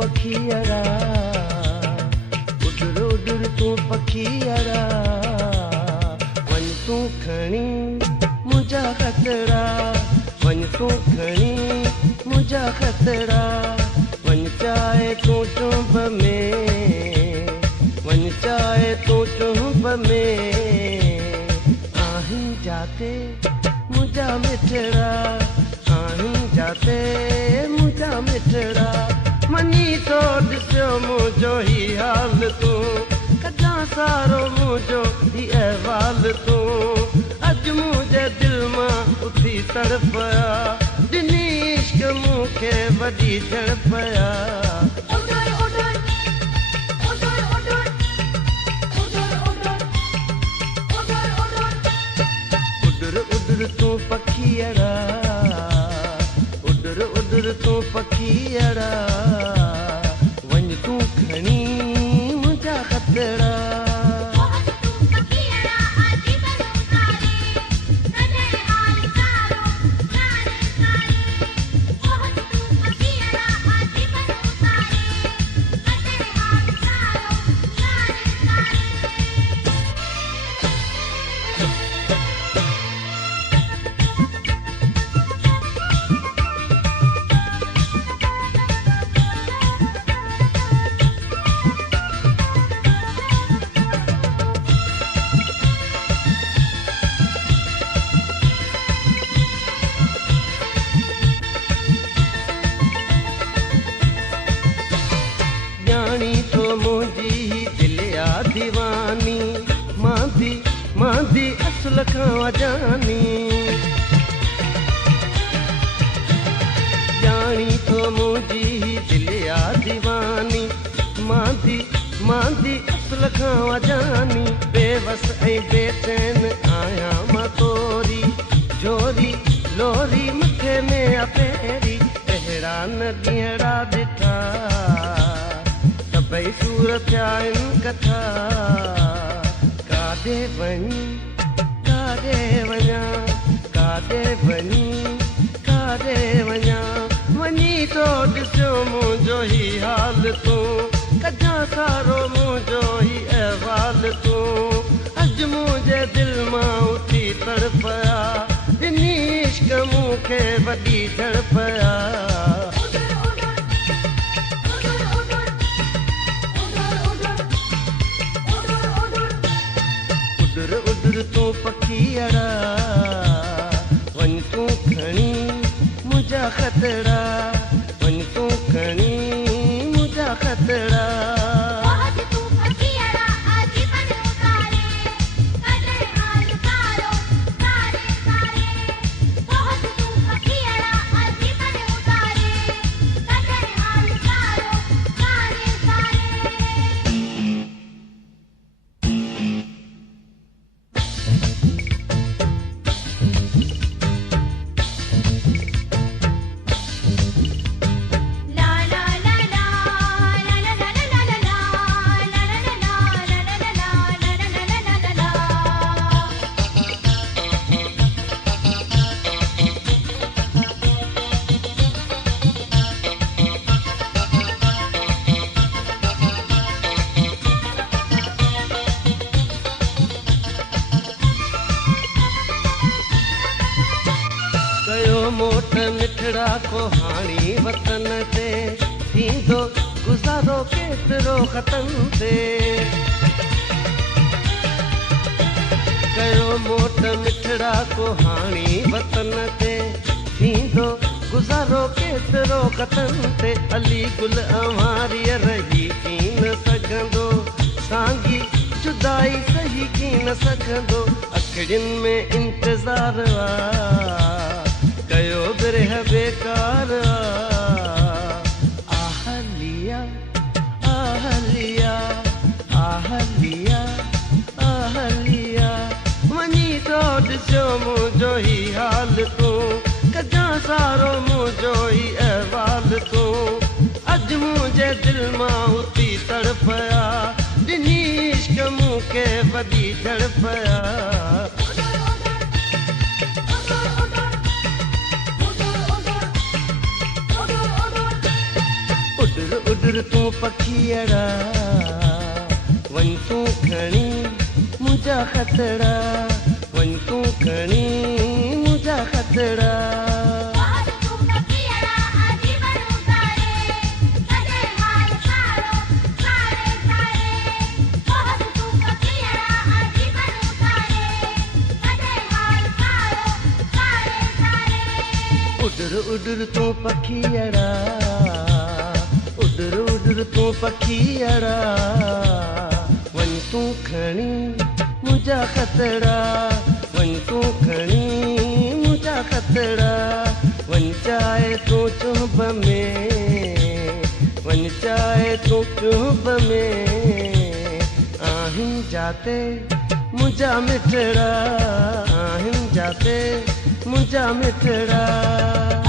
पखियड़ा उॾर उॾर तूं पखियड़ा वञ तूं खणी मुंहिंजा खतरा वञ तूं खणी मुंहिंजा खतरा वञ चाहे तूं चुंब में वञ चाहे तूं चुंब में आहीं जाते मुंहिंजा मिठड़ा आहीं जाते मुंहिंजा मिठड़ा मञी थो ॾिसो मुंहिंजो ही हाल तूं कॾां सारो मुंहिंजो ही अहवाल तूं अॼु मुंहिंजे दिलि मां उथी तड़पया ॾिनी इश्क मूंखे वॾी झड़पया उॾर उॾर तूं पखियड़ा उॾर उॾर तूं पखियड़ा वञ तूं खणी मुंहिंजा खतरा दीवानी मांदी असल खां जानी जानी तो मुंहिंजी दिलि या दीवानी मांदी असल खां जानी बेवस ऐं बेचैन आहियां मां तोरी जोरी लोरी मथे में अपेरी अहिड़ा न ॾींहड़ा ॾिठा भई सूरत आहिनि कथा काॾे वञी काॾे वञा काॾे वञी काॾे वञा वञी थो ॾिसो मुंहिंजो ही हाल तूं कॾां सारो मुंहिंजो ही अहवाल तूं अॼु मुंहिंजे दिलि मां उथी तड़पया ॾिनी इश्क मूंखे वॾी झड़पया उॾर उॾर तूं पखियड़ा वञ तूं खणी मुंहिंजा खतरा वञ तूं खणी मुंहिंजा खतरा मोट मिठड़ा को हाणी वतन ते थींदो गुज़ारो केतिरो ख़तन ते कयो मोट मिठड़ा को हाणी वतन ते थींदो गुज़ारो केतिरो ख़तन ते अली गुल अवारीअ रही थी न सघंदो साॻी जुदाई सही थी न सघंदो अखियुनि में इंतज़ार कयो बिरह बेकार आहलिया आहलिया आहलिया आहलिया वञी थो ॾिसो मुंहिंजो ही हाल तूं कॾां सारो मुंहिंजो ही अहवाल तूं अॼु मुंहिंजे दिलि मां उथी तड़पया ॾिनी इश्क मूंखे वॾी झड़पया उॾर उॾर तूं पखीअड़ा वञ तूं खणी मुंहिंजा खतड़ा वञ तूं खणी मुंहिंजा खतड़ा उडर उडर तूं पखीअड़ा उडर उडर तूं पखीअड़ा वञ तूं खणी मुंहिंजा खतड़ा वञ तूं खणी मुंहिंजा खतड़ा वञ चाहे तूं चुभ में वञ चाहे तूं चुभ में आहिनि जाते मुंहिंजा मिठड़ा आहिनि जाते मुंहिंजा मिठड़ा